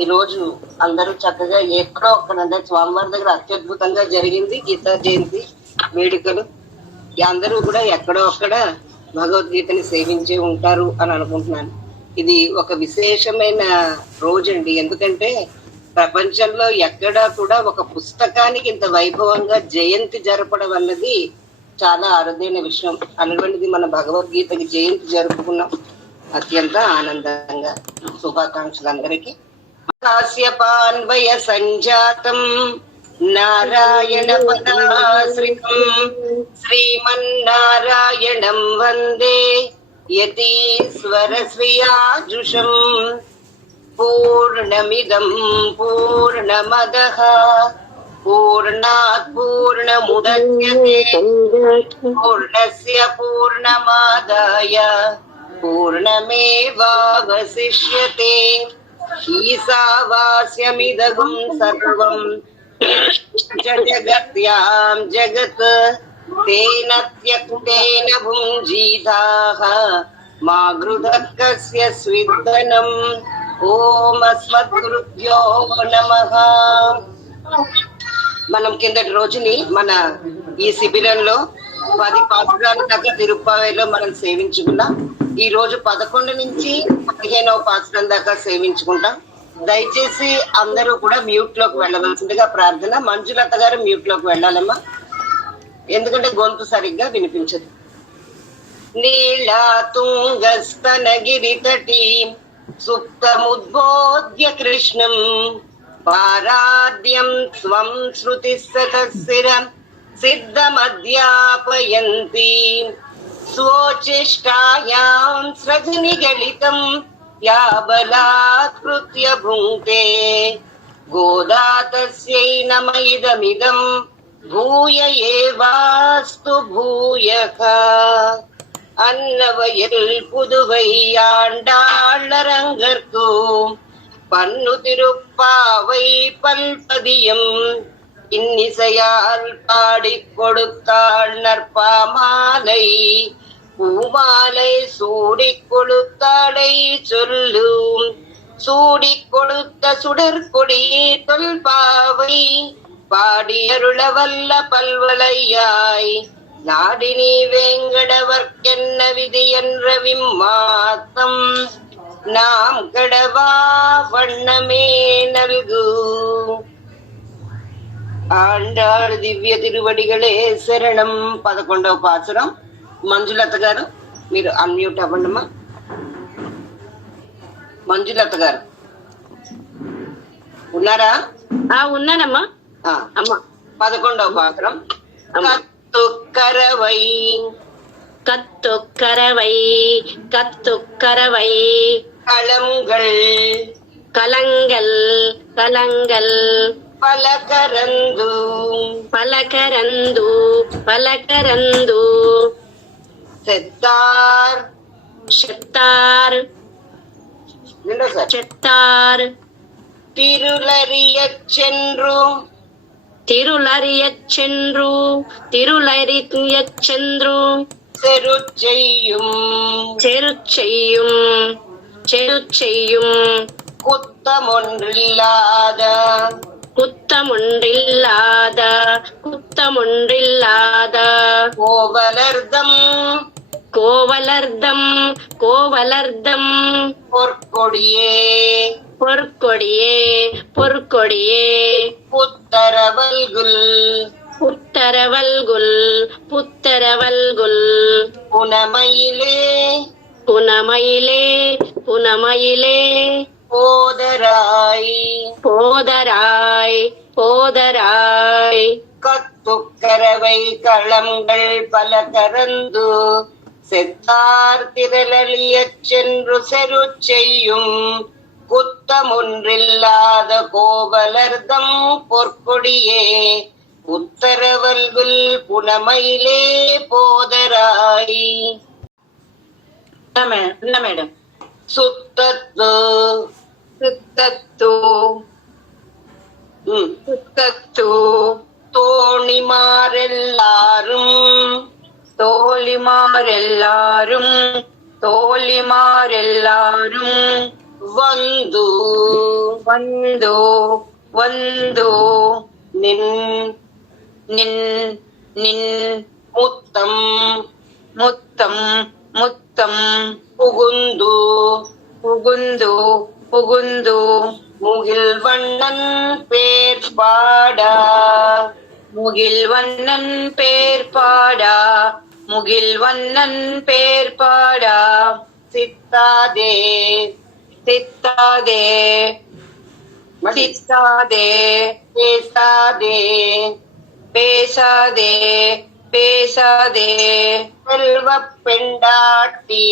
ఈ రోజు అందరూ చక్కగా ఎక్కడో ఒక్కడంటే స్వామివారి దగ్గర అత్యద్భుతంగా జరిగింది గీతా జయంతి వేడుకలు. అందరూ కూడా ఎక్కడో ఒక్కడ భగవద్గీతని సేవించి ఉంటారు అని అనుకుంటున్నాను. ఇది ఒక విశేషమైన రోజండి. ఎందుకంటే ప్రపంచంలో ఎక్కడా కూడా ఒక పుస్తకానికి ఇంత వైభవంగా జయంతి జరపడం అన్నది చాలా అరుదైన విషయం. అటువంటిది మన భగవద్గీతకి జయంతి జరుపుకున్నాం అత్యంత ఆనందంగా. శుభాకాంక్షలు అందరికీ. కాశ్యపాన్వయ సంజాతం నారాయణ పదాశ్రితం శ్రీమన్నారాయణం వందే యతీశ్వర శ్రియాజుషం. పూర్ణమిదం పూర్ణమదః పూర్ణాత్ పూర్ణముదచ్యతే పూర్ణస్య పూర్ణమాదాయ పూర్ణమేవావశిష్యతే. ఈశావాస్యమిదగం సర్వం జగత్యాం జగత్ తేన త్యక్తేన భుంజీతాః మా గృధః కస్య స్విద్దనం. ఓం అస్మద్గురుభ్యో నమః. మనం కిందటి రోజుని మన ఈ శిబిరంలో 10 పాత్రల దాకా తిరుప్పావేలో మనం సేవించుకున్నాం. ఈ రోజు 11 నుంచి 15వ పాత్రం దాకా సేవించుకుంటాం. దయచేసి అందరూ కూడా మ్యూట్ లోకి వెళ్ళవలసిందిగా ప్రార్థన. మంజులత గారు మ్యూట్ లోకి వెళ్ళాలమ్మా, ఎందుకంటే గొంతు సరిగ్గా వినిపించదు. నీళా తుంగస్తనగిరి తటీ సుప్తముద్బోధ్య కృష్ణం పారాద్యం స్వం శృతి సతశిరం సిద్ధమధ్యాపయంతి స్వోచిష్టాయాం సృజనిగళితం యా బలాత్కృత్య భుంక్తే గోదా తస్యై నమ ఇదమిదం భూయ ఏవాస్తు భూయః. அன்னவயல் புதுவை ஆண்டாளரங்கற்கு பன்னு திருப்பாவை பல்பதியம் இன்னிசையால் பாடிக் கொடுத்தாள் நற்பாமாலை. பூமாலை சூடிக் கொடுத்தாளை சொல்லும் சூடிக் கொடுத்த சுடற்கொடி தொல்பாவை பாடியருள வல்ல பல்வளையாய் நாடினி வேங்கடவர்க்கென்ன விதி என்ற விம்மாத்தம் நாம் கடவா வண்ணமே நல்கு. ఆండాళ్ దివ్య తిరువడిగలే శరణం. 11వ పాసురం. మంజులత గారు మీరు అన్మ్యూట్ అవ్వండమ్మా. మంజులత గారు ఉన్నారా? ఉన్నానమ్మా. అమ్మా 11వ పాసురం. கத்துக்கரவை கத்துக்கரவை கத்துக்கரவை களங்கள் கலங்கள் கலங்கள் பலகரந்து பலகரந்து பலகரந்து செத்தார் செத்தார் செத்தார் திருளறியச் சென்று திருளறியச் சென்று திருளறியச் சென்று செருச்செய்யும் செருச்செய்யும் செருச்செய்யும் குத்தமொன்றில்லாத குத்தமொன்றில்லாத குத்தமொன்றில்லாத கோவலர்தம் கோவலர்தம் கோவலர்தம் பொற்கொடியே பொற்கொடியே பொற்கொடியே புத்தரவல்குல் புத்தரவல்குல் புத்தரவல்குல் புனமயிலே புனமயிலே புனமயிலே போதராய் போதராய் போதராய் கத்துக்கரவை களங்கள் பல கரந்து செத்தார் திரளியச் சென்று செருச்செய்யும் குத்தமொன்றில்லாத கோவலர்தம் பொற்கொடியே உத்தரவல்குல் புனமயிலே போதராய். மேடம். சுத்தத்து சுத்தத்து சுத்தத்து தோணிமாரெல்லாரும் தோழிமாரெல்லாரும் தோழிமாரெல்லாரும் ವಂದು ಒಂದು ಒಂದು ನಿನ್ ನಿನ್ ನಿನ್ ಮುತ್ತಂ முத்தம் முத்தம் புகுந்து புகுந்து புகுந்து முகில் வண்ணன் பேர் பாடா முகில் வண்ணன் பேர் பாடா முகில் வண்ணன் பேர் பாடா சித்தாதே சித்தாதே சித்தாதே பேசாதே பேசாதே பேசாதே செல்வ பெண்டாட்டி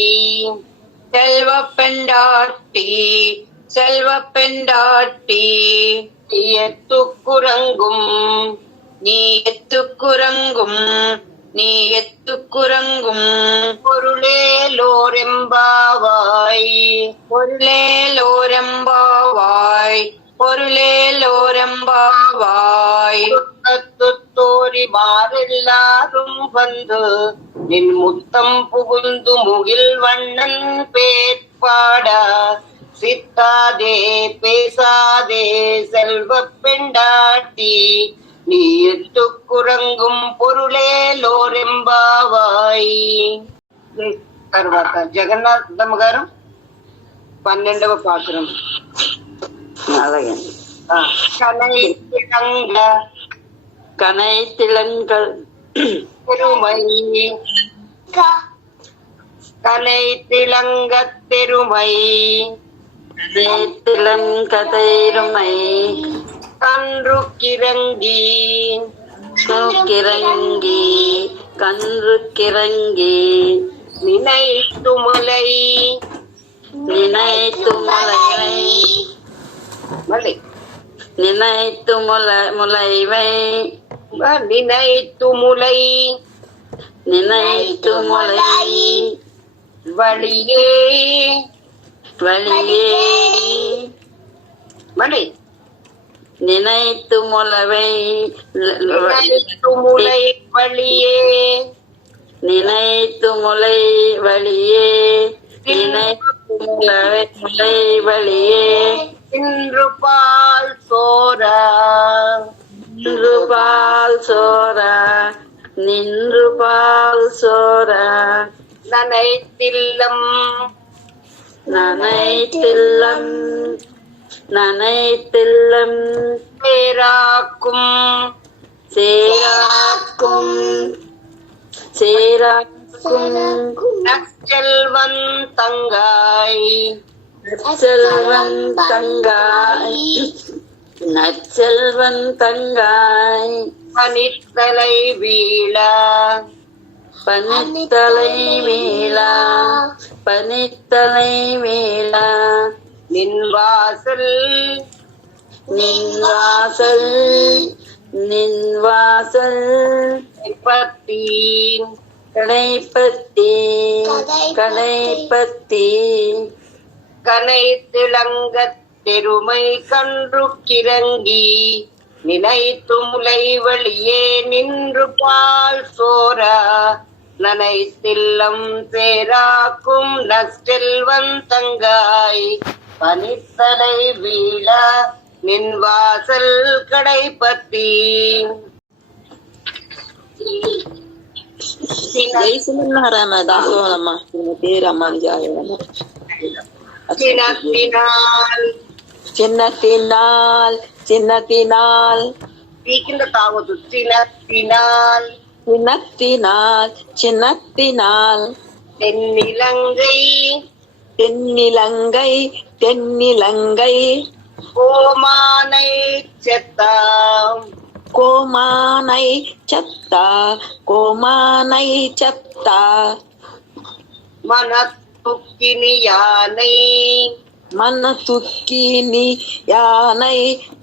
செல்வ பெண்டாட்டி செல்வ பெண்டாட்டி எத்துக்குறங்கும் நீ எத்துக்குறங்கும் நீ எத்துக்குறங்கும் பொருளேலோரெம்பாவாய் பொருளேலோரம்பாவாய் பொருளேலோரம்பாவாய் தோரி மாறெல்லாரும் வந்து நின் முத்தம் புகுந்து முகில் வண்ணன் பேர்பாடா சித்தாதே பேசாதே செல்வ பெண்டாட்டி நீ ఎత్తుకురంగుం పొరులేలోరెంబావాయి. తర్వాత జగన్నాథమ్మ గారు 12వ పాత్రం. అలాగే కనైతిలంగ கனைத்திலங்கள் பெருமை கனைத்திலங்க பெருமை கனைத்திலங்கதைருமை கன்றுக்கிறங்கி கிறங்கி கன்றுக்கிறங்கி நினைத்துமுலை நினைத்து முளைவை மலை நினைத்து முளைவை நினைத்துமுலை நினைத்து முளை வழியே வழியே மலை நினைத்து முளவை நினைத்துமுலை வழியே நினைத்து முளை வழியே நினைத்து முளை வழியே இன்று பால் சோரா நின்று பால் சோரா நின்று பால் சோரா நனைத்தில்லம் நனைத்தில்லம் நனைத்தில்லம் பேராக்கும் சேராக்கும் சேராக்கும் நற்செல்வன் தங்காய் செல்வன் தங்காய் நற்செல்வன் தங்காய் பனித்தலை வீழா பனித்தலை வீழா பனித்தலை வீழா நின் வாசல் நின் வாசல் நின் வாசல் பத்தி கடைப்பத்தி கடைப்பத்தி கனை திளங்கத் தெருமை கன்று கிறங்கி நினைத்து முலை வழியே நின்று பால் சோரா நனைத்தில்லம் சேராக்கும் நற்செல்வன் தங்காய் பனித்தலை வீழா நின் வாசல் கடைப்பத்தி. జయసుమన్నారాయణ దాసోనమ్మ పేరమ్మ విజయమ్మ சினத்தினால் చిన్నతినాల్ చిన్నతినాల్ కింద తాగొద్దు. சினத்தினால் చిన్నతినాల్ చిన్నతినాల్ தென்னிலங்கை தென்னிலங்கை தென்னிலங்கை கோமானை செத்தாம் கோமானை சத்தா கோமானை சத்தா மனத்துக்கினி யானை మన తుక్కిని యానై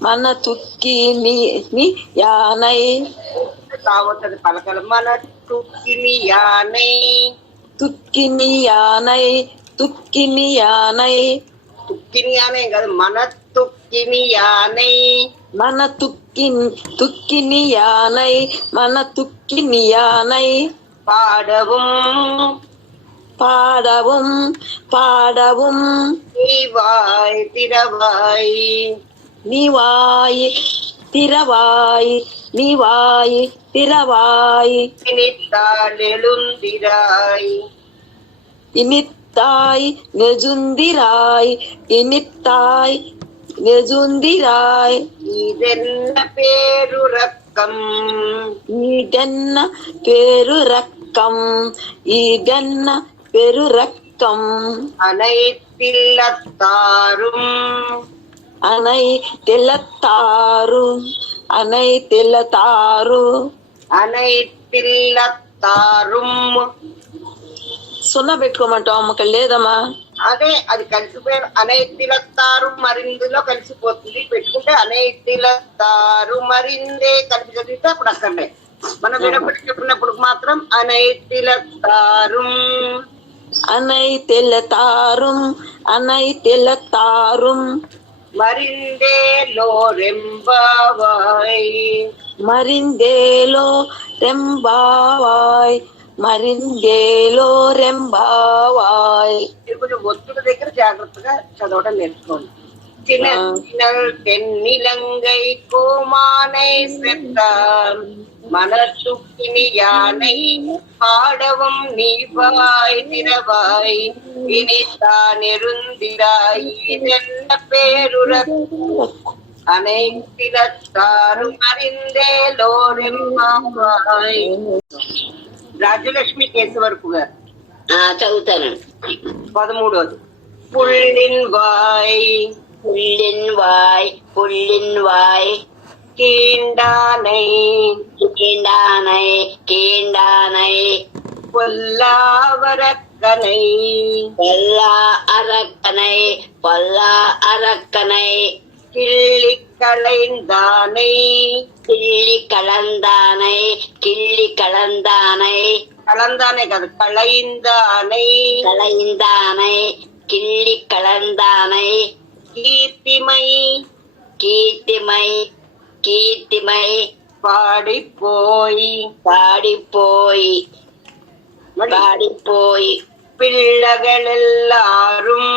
మన తుక్కిని యానై తాగొద్దది పలకలు. మనతుక్కిని యాனை తుక్కిని యానై తుక్కిని యానై తుక్కిని యాனை కాదు, మనతుక్కిని యాனை మన తుక్కిని యానై మన తుక్కిని యానై பாடவும் பாடவும் பாடவும் நீவாய் திரவாய் நீவாய் திரவாய் நீவாய் திரவாய் நினைத்தால் எழுந்திராய் இனித்தாய் நெஜுந்திராய் இனித்தாய் நெஜுந்திராய் இதென்ன பேருறக்கம் ஈடென்ன பெருரக்கம் ஈடென்ன பெருரக்கம் அனைத்தில்லத்தாரும் அனை தெல்லத்தாரு அனை தெல்லத்தாரு అనైతిల్లతారుం సున్నా పెట్టుకోమంటావు అమ్మక లేదమ్మా అదే అది కలిసిపోయారు అనైతిలత్తారు మరిందులో కలిసిపోతుంది పెట్టుకుంటే అనైతిలత్తారు మరిందే కలిపి చదివితే అప్పుడు అక్కడనే మనం విడపడి చెప్పినప్పుడు మాత్రం అనైతిలత్తారుం అనై తెల్లతారుం అనై తెల్లతారుం మరిందేలో రెంబావాయ్ మరిందేలో రెంబావాయ్ మరిందేలో రెంబావాయ్ మీరు కొంచెం ఒత్తుల దగ్గర జాగ్రత్తగా చదవడం నేర్చుకోండి చిన్న தென்னிலங்கை கோமானை சென்றான் மனத்துக்கினி யானை பாடவும் நீவாய் திரவாய் இனித்தான் எருந்திராய் இதென்ன பேருற அனைத்திலத்தாரும் அறிந்தேலோரெம்மாவாய் రాజ్యలక్ష్మి కేశవరపు గారు చదువుతానండి 13వది పుల్లిన్ వాయ్ పుల్లిన్ వాయ్ పుల్లిన్ వాయ్ கீண்டானை கீண்டானை கீண்டானை பொல்லாவரக்கனை பொல்லா அரக்கனை பொல்லா அரக்கனை கிள்ளி களைந்தானை கிள்ளி கலந்தானை கிள்ளி கலந்தானை கலந்தானே காது களைந்தானை கலைந்தானை கிள்ளி கலந்தானை கீர்த்திமை கீர்த்திமை கீர்த்திமை பாடி போய் பாடிப்போய் பாடிப்போய் பிள்ளைகள் எல்லாரும்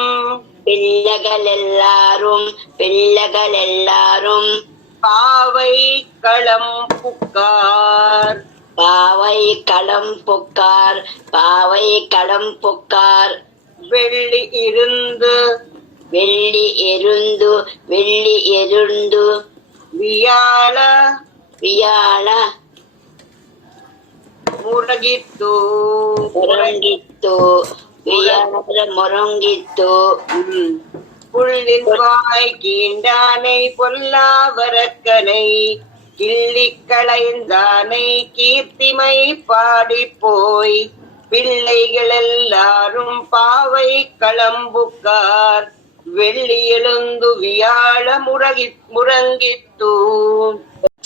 பிள்ளைகள் எல்லாரும் பாவை களம் புக்கார் பாவை களம் புக்கார் பாவை களம் புக்கார் வெள்ளி இருந்து வெள்ளி எருந்து வியாழ வியாழ முறகித்து ಮೊರಂಗಿತ್ತು ವಿಯಾಳ ಮೊರಂಗಿತ್ತು புள்ளின் வாய் கீண்டானை பொல்லாவரக்கனை கிள்ளி களைந்தானை கீர்த்திமை பாடி போய் பிள்ளைகள் எல்லாரும் பாவை களம்புக்கார் வெள்ளி எழுந்து வியாழ మురంగిత్తు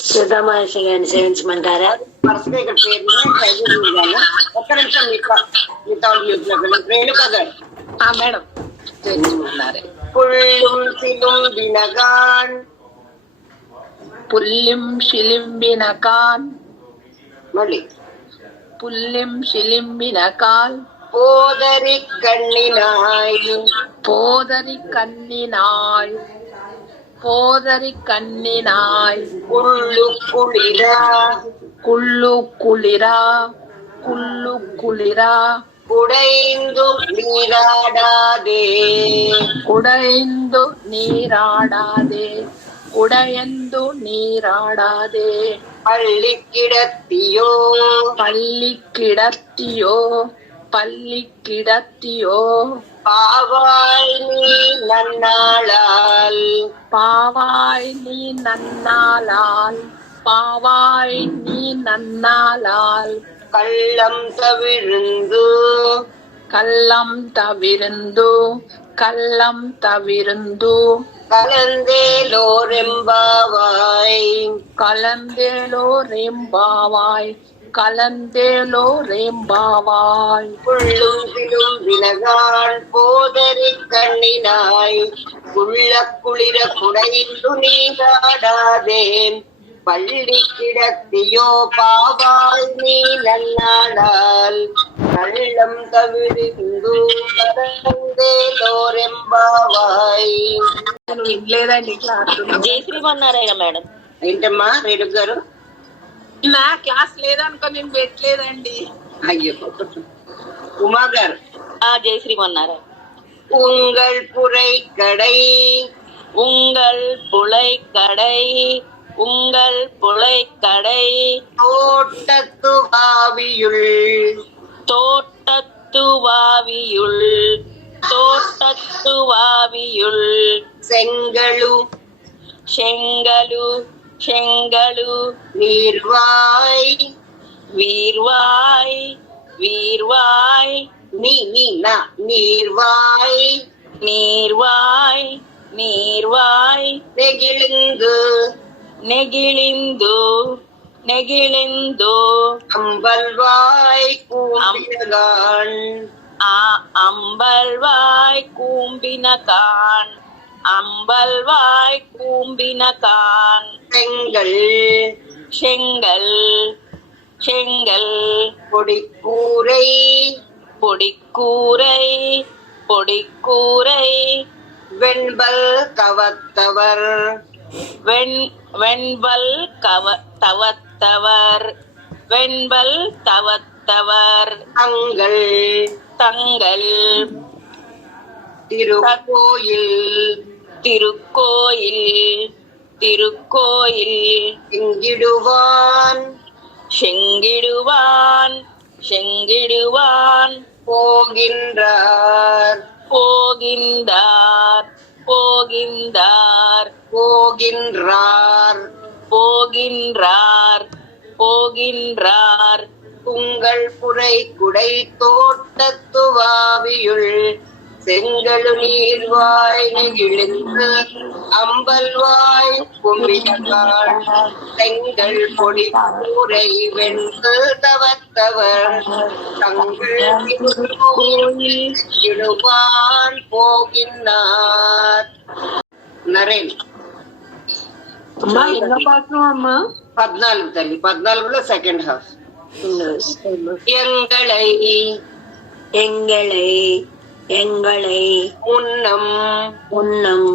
సుధామహేష్ గారిని సేవించమంటారా? వరుసగా ఇక్కడ పేరు చదివిందాను. ఒక్క నిమిషం మీతో రేణుక గారు మేడం సేవించమన్నారు. పుల్లుం సిలుంబినగాన్ పుల్లిం శిలింబినకాన్ మళ్ళీ புல்லிம் சிலிம்பினகால் போதரி கண்ணினாய் போதரி கண்ணினாள் போதரி கண்ணினாய் குள்ளு குளிரா குள்ளு குளிரா குள்ளு குளிரா குடைந்து நீராடாதே குடைந்து நீராடாதே குடையந்து நீராடாதே பள்ளி கிடத்தியோ பள்ளி கிடத்தியோ பள்ளி கிடத்தியோ பாவாய் நீ நன்னாளால் பாவாய் நீ நன்னாளால் பாவாய் நீ நன்னாளால் கள்ளம் தவிர்ந்து கள்ளம் தவிர்ந்து கள்ளம் தவிர்ந்து கலந்தேலோரெம்பாவாய் கலந்தேலோரெம்பாவாய் கலந்தேலோரெம்பாவாய் புள்ளும் சிலும் வினகான் போதரி கண்ணினாய் உள்ள குளிர குடைந்து நீராடாதே பள்ளி கிடத்தியோ பாவாய் நீ நன்னாளால் கள்ளம் தவிர்ந்து కరందేలోరెంబావాయ్. వినలేదండి క్లాస్. జయశ్రీమన్నారాయణ మేడం. ఏంటమ్మా రేణుక గారు? నా క్లాస్ లేదనుకో నేను పెట్టలేదండి. అయ్యో. ఉమా గారు? జయశ్రీమన్నారాయణ. உங்கள் புரைக்கடை உங்கள் புழைக்கடை உங்கள் புழைக்கடை தோட்டத்து வாவியுள் தோட்டத்து வாவியுள் தோட்டத்து வாவியுள் செங்கழு செங்கலு செங்கலு நீர்வாய் வீர்வாய் வீர்வாய் நீ நீர்வாய் நீர்வாய் நீர்வாய் நெகிழ்ந்து நெகிழிந்து நெகிழிந்து அம்பல்வாய் கூம்பினகான் அம்பல்வாய் கூம்பினகான் அம்பல்வாய் கூம்பினகான் செங்கல் செங்கல் செங்கல் பொடிக்கூரை பொடிக்கூரை பொடிக்கூரை வெண்பல் கவத்தவர் வெண்பல் தவத்தவர் வெண்பல் தவத்தவர் தங்கள் தங்கள் திருக்கோயில் திருக்கோயில் திருக்கோயில் செங்கிடுவான் செங்கிடுவான் செங்கிடுவான் போகின்றார் போகின்றார் போகின்றார் போகின்றார் போகின்றார் போகின்றார் உங்கள் புரை குடை தோட்டத்து வாவியுள் செங்கழு நீர்வாய் நெகிழ்ந்து அம்பல்வாய் கும்பினகான் செங்கல் பொடி கூரை வெண்பு தவத்தவர் தங்கள் இடுவான் போகின்றார். நரேன் అమ్మా ఎన్న పాత్రం అమ్మా? 14 తల్లి, 14లో సెకండ్ హాఫ్. எங்களை எங்களை எங்களை முன்னம் முன்னம்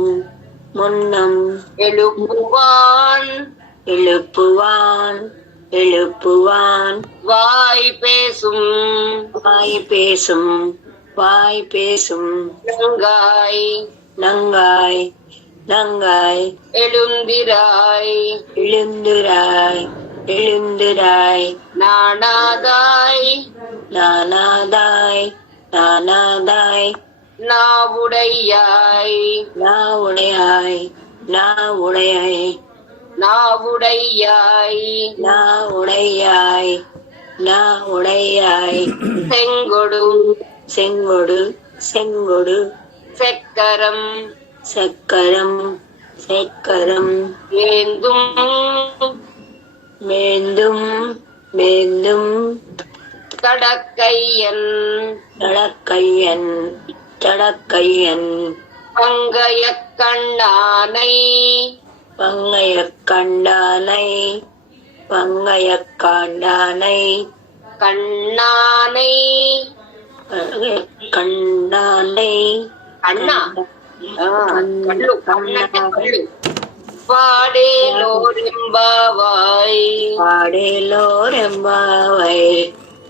முன்னம் எழுப்புவான் எழுப்புவான் எழுப்புவான் வாய் பேசும் வாய் பேசும் வாய் பேசும் நங்காய் நங்காய் நங்காய் எழுந்திராய் எழுந்துராய் எழுந்துராய் நாணாதாய் நானாதாய் நானாதாய் நாவுடையாய் நாவுடையாய் நாவுடையாய் நாவுடையாய் நாவுடையாய் நாவுடையாய் செங்கொடு செங்கொடு செங்கொடு செக்கரம் சக்கரம் சக்கரம் ஏந்தும் மேந்தும் மேந்தும் கடக்கையன் தடக்கையன் தடக்கையன் பங்கைய கண்ணானை பங்கையக் கண்டானை பங்கையக் காண்டானை கண்ணானை கண்டானை அண்ணா கள்ளு கள்ளு பாடேலோரெம்பாவாய் பாடேலோரெம்பாவை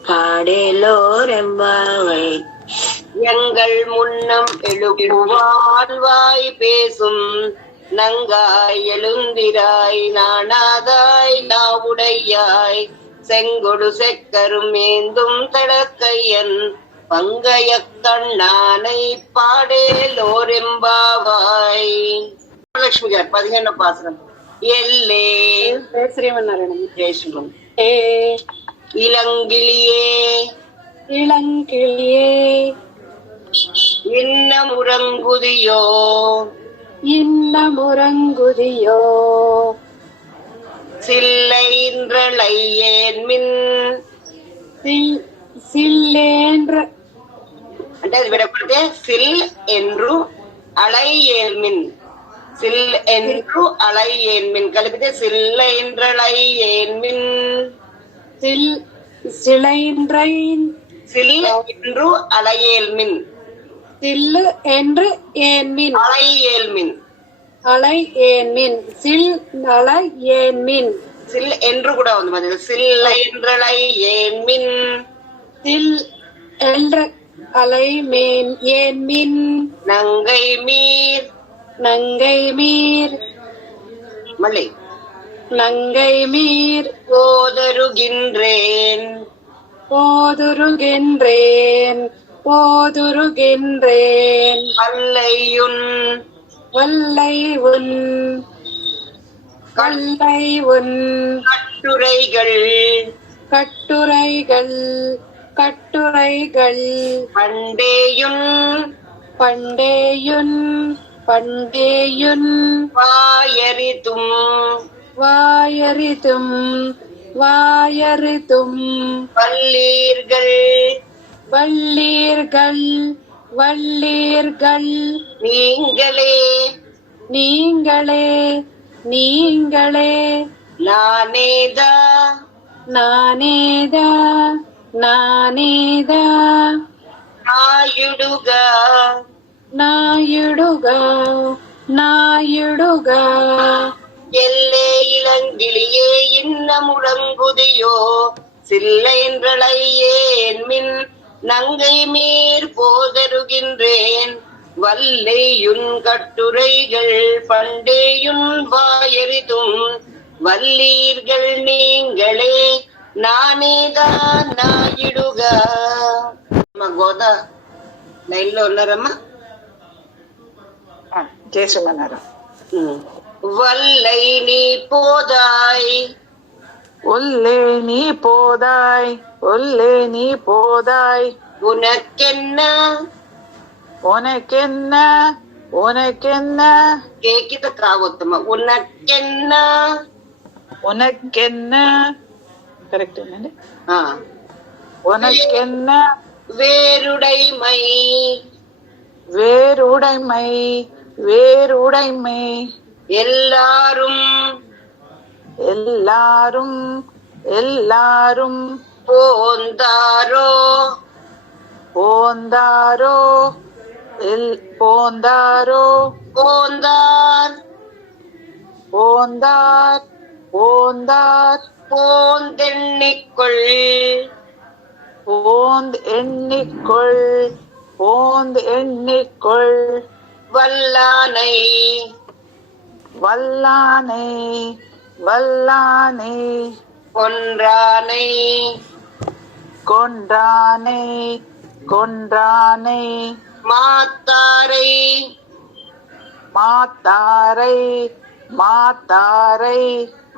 பாடேலோரெம்பாவை எங்கள் முன்னம் எழுப்புவான் வாய் பேசும் நங்காய் எழுந்திராய் நாணாதாய் நாவுடையாய் செங்கொடு செக்கரும் ஏந்தும் தடக்கையன் பங்கைய கண்ணானை பாடேலோரெம்பாவாய். லட்சுமி గారు 15వ పాసరం. எல்லே శ్రీమన్నారాయణ. ஜெயசுகம். ఏ இளங்கிளியே இளங்கிளியே இன்னம் உறங்குதியோ இன்னமுறங்குதியோ சில்லைன்றளை ஏன் மின் సిల్లేండ్ర అంటే అది విడపడితే సిల్ ఎండ్రు అలై ఏల్మిన్ సిల్ ఎండ్రు అలై ఏన్మిన్ కలిపితే సిల్ల ఎండ్రలై ఏన్మిన్ சில் சிளைன்றைன் సిల్ ఎండ్రు అలై ఏల్మిన్ சில்லு என்று ஏன்மின் అలై ఏల్మిన్ அலை ஏன்மின் சில் அலை ஏன்மின் సిల్ ఎండ్రు కూడా ఉంది మధ్యలో సిల్ల ఎండ్రలై ఏన్మిన్ சில் என்ற அலை மேன் ஏன்மின் నంగై మీర్ நங்கை மீர் మళ్ళీ நங்கை மீர் ఓదరుగిన్రేన్ போதுருகின்றேன் போதுருகின்றேன் వల్లయ్యున్ வல்லை உன் வல்லை உன் கட்டுரைகள் கட்டுரைகள் கட்டுரைகள் பண்டேயுன் பண்டேயுன் பண்டேயுன் வாயரிதும் வாயறிதும் வாயறிதும் வல்லீர்கள் வள்ளீர்கள் வள்ளீர்கள் நீங்களே நீங்களே நீங்களே நானேதா நானேதா நானேதா நாயுடுగా நாயுடுகா நாயுடுகா எல்லே இளங்கிளியே இன்ன முழங்குதியோ சில்லை என்றழையேன் மின் நங்கை மீர் போதருகின்றேன் வல்லையுன் கட்டுரைகள் பண்டேயுன் வாயறிதும் வல்லீர்கள் நீங்களே నానేదా నాయుడుగా మా గోదా లైన్ లో ఉన్నారమ్మా జయశ్రీమన్నారు వల్లై నీ పోదాయ్ ఒల్లే నీ పోదాయ్ ఒల్లే నీ పోదాయ్ ఉనకెన్న ఉనకెన్న ఉనకెన్న కేకిత కావద్దమ్మ ఉనకెన్న ఉనకెన్న కరెక్ట్ అండి ఆ, ఉనకెన్న వేరుడైమై வேருடைமை வேருடைமை எல்லாரும் எல்லாரும் எல்லாரும் போந்தாரோ போந்தாரோ போந்தாரோ போந்தார் போந்தார் போந்தார் போந்தெண்ணிக்கொள் போந்த் எண்ணிக்கொள் போந்த் எண்ணிக்கொள் வல்லானை வல்லானை வல்லானை கொன்றானை கொன்றானை கொன்றானை மாத்தாரை மாத்தாரை மாத்தாரை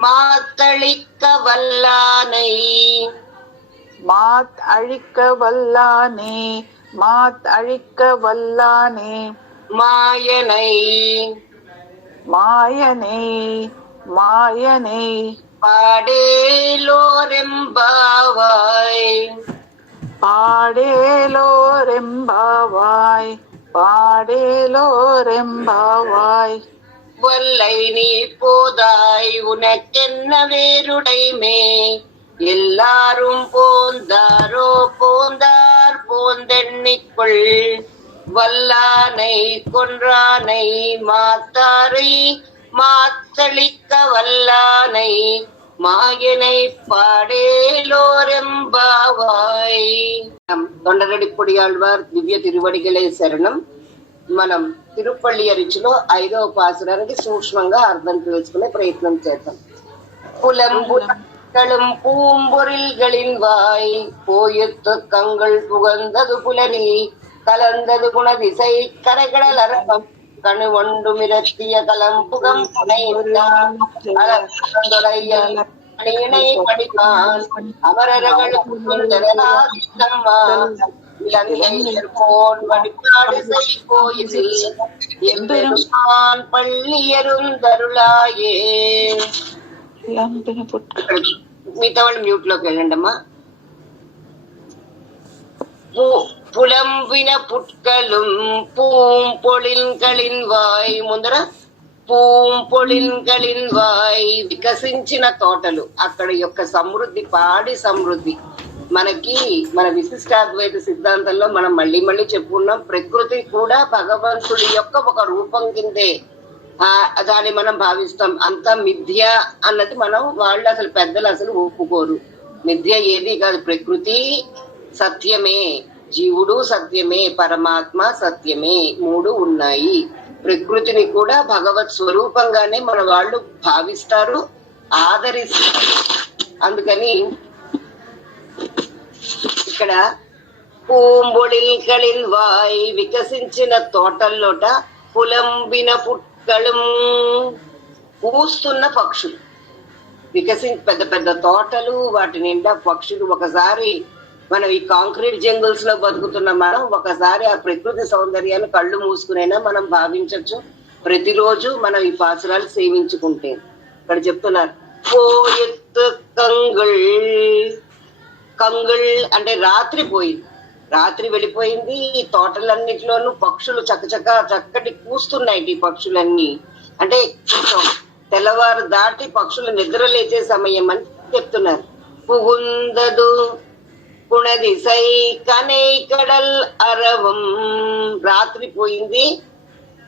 மாத்தளிக்க வல்லானை மாத் அழிக்க வல்லானே மாத் அழிக்க வல்லானே மாயனை மாயனே மாயனே பாடேலோரெம்பாவாய் பாடேலோரெம்பாவாய் பாடேலோரெம்பாவாய் வல்லை நீ போதாய் உனக்கென்ன வேருடைமே எல்லாரும் போந்தாரோ போந்தார் போந்தெண்ணிக்குள் வல்லானை கொன்றானை மாத்தாரை மாத்தளிக்க வல்லானை மாயனை பாடேலோரெம்பாவாய். தொண்டரடி பொடியாழ்வார் దివ్య తిరువడిగలే శరణం. మనం తిరుపల్లి అరిచిలో 5వ పాసురానికి సూక్ష్మంగా అర్థం తెలుసుకునే ప్రయత్నం చేద్దాం. புலம்புகளும் பூம்பொருள்களின் வாய் போயுத்து கங்கள் புகழ்ந்தது புலனி கலந்தது குணதிசை கரைகடல் அரசம் கணு ஒன்று மிரத்திய கலம் புகம் புனையினை படிப்பான் அமரர்களுக்கு சுந்தரநாதித்தம்மா இலங்கையர் போன் வழிபாடு செய் கோயில் எம்பெருமான் పళ్ళియరుందరులాయే. మిగతా వాళ్ళు మ్యూట్ లోకి వెళ్ళండి అమ్మా. புலம்பின புட்களும் பூம்பொழில்களின் வாய் ముందర పూంపొళిన్களிన్ వాయ్ వికసించిన తోటలు. అక్కడ యొక్క సమృద్ధి, పాడి సమృద్ధి. మనకి మన విశిష్టాద్వైత సిద్ధాంతంలో మనం మళ్ళీ మళ్ళీ చెప్పుకున్నాం, ప్రకృతి కూడా భగవంతుడి యొక్క ఒక రూపం కిందే దాన్ని మనం భావిస్తాం. అంతా మిథ్య అన్నది మనం వాళ్ళు అసలు పెద్దలు అసలు ఒప్పుకోరు. మిథ్య ఏది కాదు, ప్రకృతి సత్యమే, జీవుడు సత్యమే, పరమాత్మ సత్యమే, మూడు ఉన్నాయి. ప్రకృతిని కూడా భగవత్ స్వరూపంగానే మన వాళ్ళు భావిస్తారు, ఆదరిస్తారు. అందుకని ఇక్కడ పూంబొళిల్களின் వాయ్ వికసించిన తోటల్లోట పులంబిన పుట్కళం పూస్తున్న పక్షులు. పెద్ద పెద్ద తోటలు, వాటి నిండా పక్షులు. ఒకసారి మనం ఈ కాంక్రీట్ జంగుల్స్ లో బతుకుతున్న మనం ఒకసారి ఆ ప్రకృతి సౌందర్యాన్ని కళ్ళు మూసుకునైనా మనం భావించవచ్చు. ప్రతిరోజు మనం ఈ పాసురాలు సేవించుకుంటే. ఇక్కడ చెప్తున్నారు, ఓ ఎత్తు కంగుళ్. కంగుళ్ అంటే రాత్రి పోయింది, రాత్రి వెళ్ళిపోయింది. ఈ తోటలన్నిటిలోనూ పక్షులు చక్కటి కూస్తున్నాయి. ఈ పక్షులన్నీ అంటే తెల్లవారు దాటి పక్షులు నిద్ర లేచే సమయం అని చెప్తున్నారు. పుగుందదు పుణదిసై కనై కడల్ అరవం. రాత్రి పోయింది,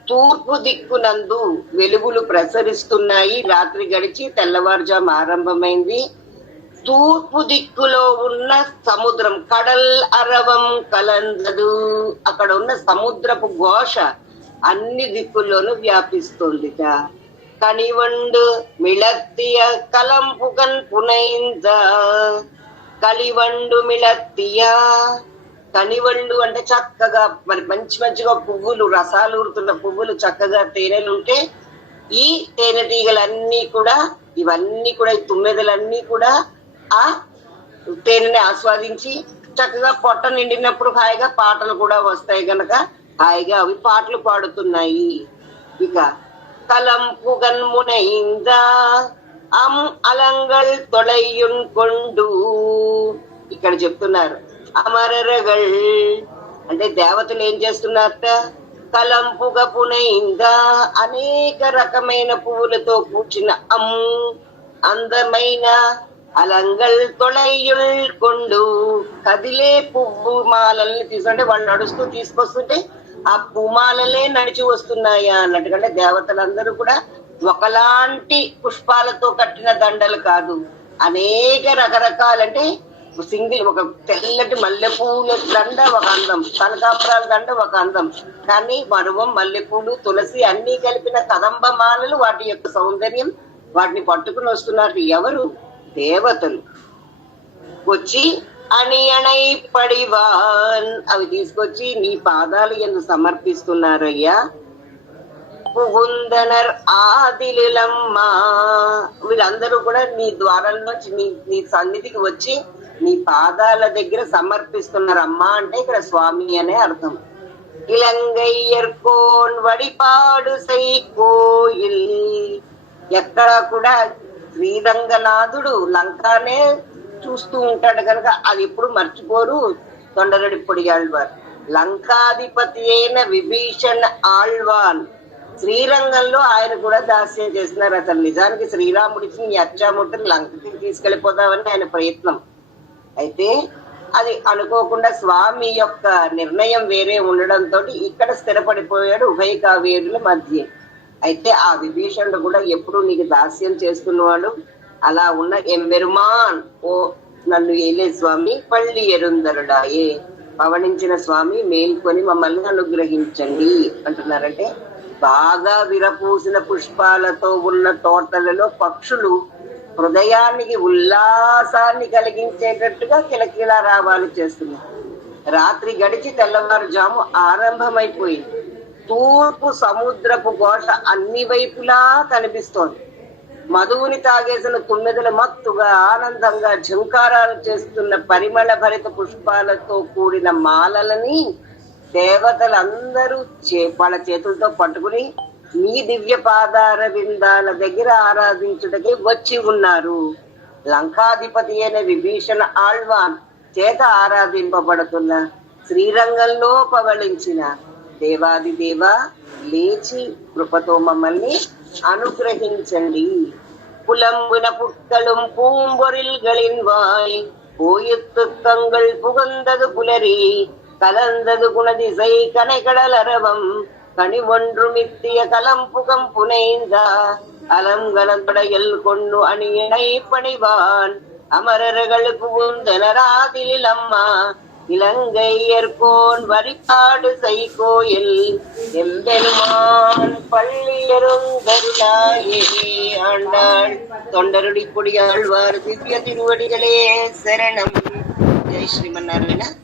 తూర్పు దిక్కునందు వెలుగులు ప్రసరిస్తున్నాయి. రాత్రి గడిచి తెల్లవారుజాము ఆరంభమైంది. తూర్పు దిక్కులో ఉన్న సముద్రం, కడల్ అరవం కలందదు, అక్కడ ఉన్న సముద్రపు ఘోష అన్ని దిక్కుల్లోనూ వ్యాపిస్తుంది. కనివండు మిళత్తియ కలంపుకన్ పునైంద. కలివండు మిళత్తియ, కనివండు అంటే చక్కగా మరి మంచిగా పువ్వులు, రసాలు ఊరుతున్న పువ్వులు, చక్కగా తేనెలుంటే ఈ తేనెటీగలన్నీ కూడా, ఇవన్నీ కూడా, ఈ తుమ్మెదలన్నీ కూడా ఆ తేనెని ఆస్వాదించి చక్కగా పొట్ట నిండినప్పుడు హాయిగా పాటలు కూడా వస్తాయి గనక హాయిగా అవి పాటలు పాడుతున్నాయి. ఇక కలంపుగన్ మునైంద అలంగల్ తొలయ్యున్ కొండు. ఇక్కడ చెప్తున్నారు అమరరగల్ అంటే దేవతలు ఏం చేస్తున్నారట, కలంపుగ పునైంద అనేక రకమైన పువ్వులతో కూర్చిన అందమైన అలంగల్ తొలయ్యుల్ కొండు కదిలే పువ్వు మాలల్ని తీసుకుంటే వాళ్ళు నడుస్తూ తీసుకొస్తుంటే ఆ పువ్వుమాలలే నడిచి వస్తున్నాయా అన్నట్టుగా దేవతలందరూ కూడా ఒకలాంటి పుష్పాలతో కట్టిన దండలు కాదు, అనేక రకరకాలంటే సింగిల్ ఒక తెల్లటి మల్లెపూల దండ ఒక అందం, కనకాంబరాల దండ ఒక అందం, కానీ మరువం, మల్లెపూలు, తులసి అన్ని కలిపిన కదంబ మాలలు వాటి యొక్క సౌందర్యం. వాటిని పట్టుకుని వస్తున్నారు ఎవరు? దేవతలు వచ్చి అణియణై పడివాన్ అవి తీసుకొచ్చి నీ పాదాలు ఎందుకు సమర్పిస్తున్నారయ్యా. పుగుందనర్ ఆదిలమ్మా వీళ్ళందరూ కూడా నీ ద్వారంలోంచి నీ సన్నిధికి వచ్చి నీ పాదాల దగ్గర సమర్పిస్తున్నారు. అమ్మా అంటే ఇక్కడ స్వామి అనే అర్థం. ఇలంగయ్యర్కోన్ వడిపాడు సై కోయిల్, ఎక్కడ కూడా శ్రీరంగనాథుడు లంకానే చూస్తూ ఉంటాడు కనుక అది ఎప్పుడు మర్చిపోరు తొండరడి పొడియాళ్వార్. లంకాధిపతి అయిన విభీషణ్ ఆళ్వాన్ శ్రీరంగంలో ఆయన కూడా దాస్యం చేస్తున్నారు. అసలు నిజానికి శ్రీరాముడికి నీ అచ్చాముట్టని లంకకి తీసుకెళ్లిపోదామని ఆయన ప్రయత్నం. అయితే అది అనుకోకుండా స్వామి యొక్క నిర్ణయం వేరే ఉండడంతో ఇక్కడ స్థిరపడిపోయాడు ఉభయ కావేరుల మధ్య. అయితే ఆ విభీషణుడు కూడా ఎప్పుడు నీకు దాస్యం చేస్తున్నవాడు. అలా ఉన్న ఎంబెరుమాన్, ఓ నన్ను ఏలే స్వామి, పళ్ళి ఎరుందరుడాయే, పవనించిన స్వామి మేల్కొని మమ్మల్ని అనుగ్రహించండి అంటున్నారంటే బాగా విరపూసిన పుష్పాలతో ఉన్న తోటలలో పక్షులు హృదయానికి ఉల్లాసాన్ని కలిగించేటట్టుగా కిలకిలా రావాలు చేస్తున్నారు. రాత్రి గడిచి తెల్లవారుజాము ఆరంభమైపోయింది. తూర్పు సముద్రపు ఘోష అన్ని వైపులా కనిపిస్తోంది. మధువుని తాగేసిన తుమ్మెదల మత్తుగా ఆనందంగా ఝంకారాలు చేస్తున్న పరిమళ భరిత పుష్పాలతో కూడిన మాలలని దేవతలందరూ వాళ్ళ చేతులతో పట్టుకుని నీ దివ్య పాదార విందాల దగ్గర ఆరాధించుటకే వచ్చి ఉన్నారు. లంకాధిపతి అయిన విభీషణ ఆళ్వాన్ చేత ఆరాధింపబడుతున్న శ్రీరంగంలో పవళించిన దేవాది దేవ లేచి కృపతో మమ్మల్ని అనుగ్రహించండి. புலம்புன புட்களும் பூம்பொரில்களின் வாய் போயுத்து தங்கள் புகந்தது புலரி கலந்தது குணதிசை கனைகடல் அரவம் கனிவொன்று மித்திய கலம் புகம் புனைந்தா அலம் கலந்தடையல் கொண்டு அணியினை பணிவான் அமரர்களுக்கு உந்தனராதில் அம்மா இலங்கை ஏற்போன் வழிபாடு செய் கோயில் எம்பெருமான் பள்ளியருந்தருளாயே. ஆண்டாள் தொண்டருடி கொடியாழ்வார் திவ்ய திருவடிகளே சரணம். ஜெய் ஸ்ரீமன்னாராயண.